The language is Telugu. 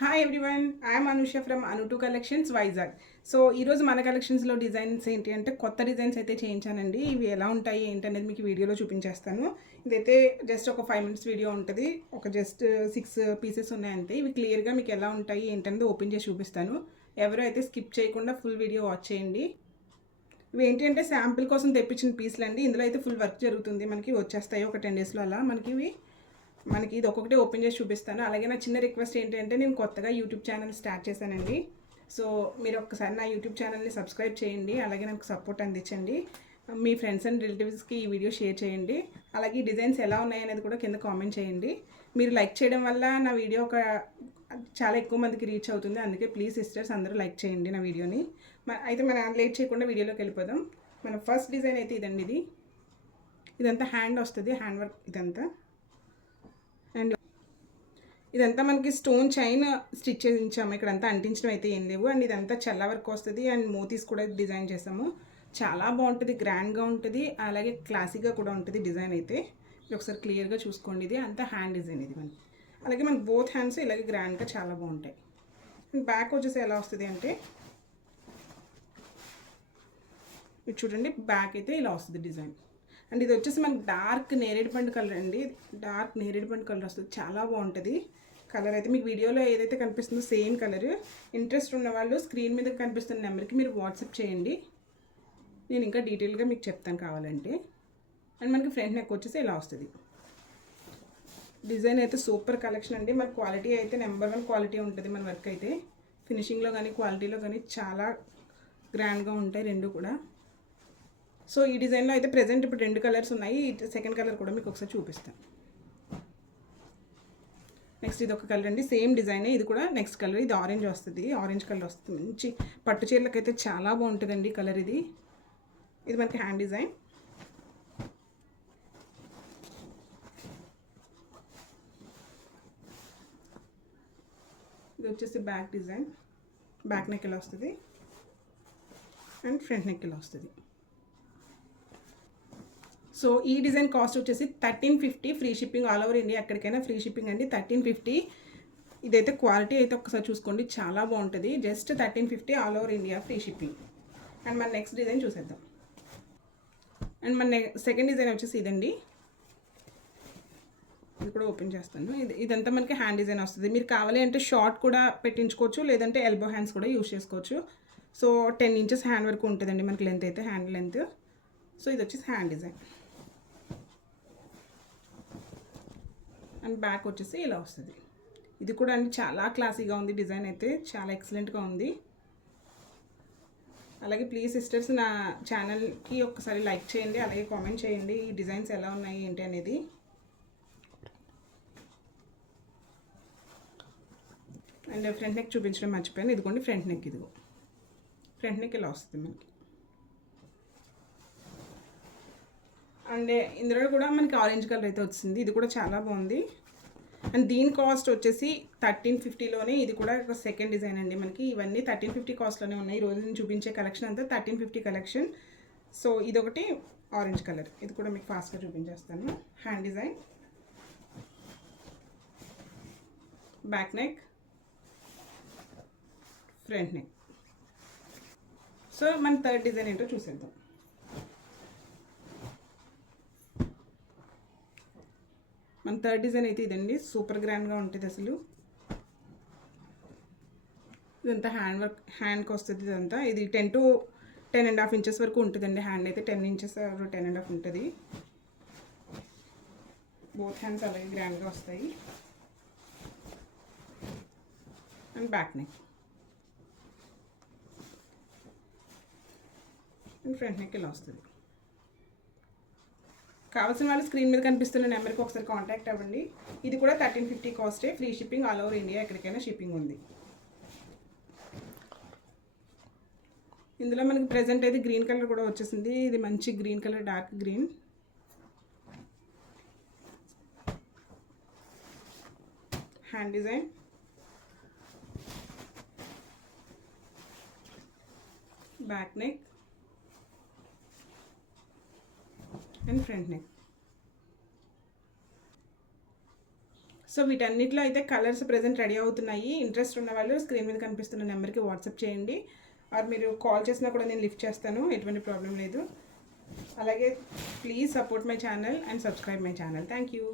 Hi everyone, I'm Anusha from అను2 కలెక్షన్స్ వైజాగ్. సో ఈరోజు మన కలెక్షన్స్లో డిజైన్స్ ఏంటి అంటే కొత్త డిజైన్స్ అయితే చేయించానండి. ఇవి ఎలా ఉంటాయి ఏంటనేది మీకు వీడియోలో చూపించేస్తాను. ఇదైతే జస్ట్ ఒక 5 మినిట్స్ వీడియో ఉంటుంది. ఒక జస్ట్ 6 పీసెస్ ఉన్నాయి అంతే. ఇవి క్లియర్గా మీకు ఎలా ఉంటాయి ఏంటనేది ఓపెన్ చేసి చూపిస్తాను. ఎవరు అయితే స్కిప్ చేయకుండా ఫుల్ వీడియో వాచ్ చేయండి. ఇవి ఏంటి అంటే శాంపిల్ కోసం తెప్పించిన పీస్లు అండి. ఇందులో అయితే ఫుల్ వర్క్ జరుగుతుంది. మనకి వచ్చేస్తాయి ఒక 10 డేస్లో అలా. మనకి ఇది ఒక్కొక్కటి ఓపెన్ చేసి చూపిస్తాను. అలాగే నా చిన్న రిక్వెస్ట్ ఏంటంటే నేను కొత్తగా యూట్యూబ్ ఛానల్ స్టార్ట్ చేశానండి. సో మీరు ఒక్కసారి నా యూట్యూబ్ ఛానల్ని సబ్స్క్రైబ్ చేయండి. అలాగే నాకు సపోర్ట్ అందించండి. మీ ఫ్రెండ్స్ అండ్ రిలేటివ్స్కి ఈ వీడియో షేర్ చేయండి. అలాగే ఈ డిజైన్స్ ఎలా ఉన్నాయి అనేది కూడా కింద కామెంట్ చేయండి. మీరు లైక్ చేయడం వల్ల నా వీడియో చాలా ఎక్కువ మందికి రీచ్ అవుతుంది. అందుకే ప్లీజ్ సిస్టర్స్ అందరూ లైక్ చేయండి నా వీడియోని. అయితే మనం లేట్ చేయకుండా వీడియోలోకి వెళ్ళిపోదాం. మన ఫస్ట్ డిజైన్ అయితే ఇదండి. ఇదంతా హ్యాండ్ వస్తుంది, హ్యాండ్ వర్క్ ఇదంతా. అండ్ ఇదంతా మనకి స్టోన్ చైన్ స్టిచ్ చేయించాము. ఇక్కడంతా అంటించడం అయితే ఏం లేవు. అండ్ ఇదంతా చల్ల వర్క్ వస్తుంది. అండ్ మోతీస్ కూడా డిజైన్ చేసాము. చాలా బాగుంటుంది, గ్రాండ్గా ఉంటుంది, అలాగే క్లాసిక్గా కూడా ఉంటుంది డిజైన్ అయితే. ఇది ఒకసారి క్లియర్గా చూసుకోండి. ఇది అంతా హ్యాండ్ డిజైన్ ఇది మనకి. అలాగే మనకి బోత్ హ్యాండ్స్ ఇలాగే గ్రాండ్గా చాలా బాగుంటాయి. అండ్ బ్యాక్ వచ్చేసి ఎలా వస్తుంది అంటే ఇది చూడండి, బ్యాక్ అయితే ఇలా వస్తుంది డిజైన్. అండ్ ఇది వచ్చేసి మనకి డార్క్ నేరేడు పండు కలర్ అండి. డార్క్ నేరేడు పండు కలర్ వస్తుంది, చాలా బాగుంటుంది కలర్ అయితే. మీకు వీడియోలో ఏదైతే కనిపిస్తుందో సేమ్ కలర్. ఇంట్రెస్ట్ ఉన్న వాళ్ళు స్క్రీన్ మీద కనిపిస్తున్న నెంబర్కి మీరు వాట్సాప్ చేయండి. నేను ఇంకా డీటెయిల్గా మీకు చెప్తాను కావాలంటే. అండ్ మనకి ఫ్రంట్ నెక్ వచ్చేసి ఇలా వస్తుంది. డిజైన్ అయితే సూపర్ కలెక్షన్ అండి. మన క్వాలిటీ అయితే నెంబర్ 1 క్వాలిటీ ఉంటుంది. మన వర్క్ అయితే ఫినిషింగ్లో కానీ క్వాలిటీలో కానీ చాలా గ్రాండ్గా ఉంటాయి రెండు కూడా. సో ఈ డిజైన్లో అయితే ప్రెజెంట్ ఇప్పుడు 2 కలర్స్ ఉన్నాయి. సెకండ్ కలర్ కూడా మీకు ఒకసారి చూపిస్తాను. నెక్స్ట్ ఇది ఒక కలర్ అండి, సేమ్ డిజైన్. ఇది కూడా నెక్స్ట్ కలర్. ఇది ఆరెంజ్ వస్తుంది, ఆరెంజ్ కలర్ వస్తుంది. మంచి పట్టు చీరలకు అయితే చాలా బాగుంటుందండి కలర్ ఇది. ఇది మనకి హ్యాండ్ డిజైన్. ఇది వచ్చేసి బ్యాక్ డిజైన్. బ్యాక్ నెక్ ఇలా వస్తుంది అండ్ ఫ్రంట్ నెక్ ఇలా వస్తుంది. సో ఈ డిజైన్ కాస్ట్ వచ్చేసి 1350. Free shipping all over India, ఎక్కడికైనా ఫ్రీ షిప్పింగ్ అండి. 1350. ఇదైతే క్వాలిటీ అయితే ఒకసారి చూసుకోండి, చాలా బాగుంటుంది. Just 1350 all over India free shipping. And మన నెక్స్ట్ డిజైన్ చూసేద్దాం. అండ్ మన సెకండ్ డిజైన్ వచ్చేసి ఇదండి. ఇది కూడా ఓపెన్ చేస్తాను. ఇదంతా మనకి హ్యాండ్ డిజైన్ వస్తుంది. మీరు కావాలి అంటే షార్ట్ కూడా పెట్టించుకోవచ్చు, లేదంటే ఎల్బో హ్యాండ్స్ కూడా యూస్ చేసుకోవచ్చు. సో 10 ఇంచెస్ హ్యాండ్ వరకు ఉంటుందండి మనకి లెంత్ అయితే, హ్యాండ్ లెంత్. సో ఇది వచ్చేసి హ్యాండ్ డిజైన్. అండ్ బ్యాక్ వచ్చేసి ఇలా వస్తుంది. ఇది కూడా అండి చాలా క్లాసీగా ఉంది. డిజైన్ అయితే చాలా ఎక్సలెంట్గా ఉంది. అలాగే ప్లీజ్ సిస్టర్స్ నా ఛానల్కి ఒక్కసారి లైక్ చేయండి, అలాగే కామెంట్ చేయండి ఈ డిజైన్స్ ఎలా ఉన్నాయి ఏంటి అనేది. అండ్ ఫ్రంట్ నెక్ చూపించడం మర్చిపోయాను. ఇదిగోండి ఫ్రంట్ నెక్. ఇదిగో ఫ్రంట్ నెక్ ఇలా వస్తుంది మనకి. అండ్ ఇందులో కూడా మనకి ఆరెంజ్ కలర్ అయితే వచ్చింది. ఇది కూడా చాలా బాగుంది. అండ్ దీని కాస్ట్ వచ్చేసి 1350లోనే. ఇది కూడా ఒక సెకండ్ డిజైన్ అండి. మనకి ఇవన్నీ 1350 కాస్ట్లోనే ఉన్నాయి. ఈరోజు నేను చూపించే కలెక్షన్ అంతా 1350 కలెక్షన్. సో ఇదొకటి ఆరెంజ్ కలర్. ఇది కూడా మీకు ఫాస్ట్గా చూపించేస్తాను. Hand design, back neck, front neck. So మన థర్డ్ డిజైన్ ఏంటో చూసేద్దాం. మన థర్డ్ డిజైన్ అయితే ఇదండి. సూపర్ గ్రాండ్గా ఉంటుంది అసలు. ఇదంతా హ్యాండ్ వర్క్, హ్యాండ్కి వస్తుంది ఇదంతా. ఇది 10 to 10.5 ఇంచెస్ వరకు ఉంటుందండి. హ్యాండ్ అయితే 10 ఇంచెస్ 10.5 ఉంటుంది. బోత్ హ్యాండ్స్ అలాగే గ్రాండ్గా వస్తాయి. And back neck and front neck ఇలా వస్తుంది. కావాల్సిన వాళ్ళు స్క్రీన్ మీద కనిపిస్తున్న నెంబర్కి ఒకసారి కాంటాక్ట్ అవ్వండి. ఇది కూడా 1350 కాస్టే. Free shipping all over India, ఎక్కడికైనా షిప్పింగ్ ఉంది. ఇందులో మనకి ప్రెజెంట్ అయితే గ్రీన్ కలర్ కూడా వచ్చేసింది. ఇది మంచి green colour, dark green. Hand design, back neck and front neck. So వీటన్నిటిలో అయితే కలర్స్ ప్రెజెంట్ రెడీ అవుతున్నాయి. ఇంట్రెస్ట్ ఉన్న వాళ్ళు స్క్రీన్ మీద కనిపిస్తున్న నెంబర్కి వాట్సాప్ చేయండి, ఆర్ మీరు కాల్ చేసినా కూడా నేను లిఫ్ట్ చేస్తాను, ఎటువంటి ప్రాబ్లం లేదు. అలాగే please support my channel and subscribe my channel. Thank you.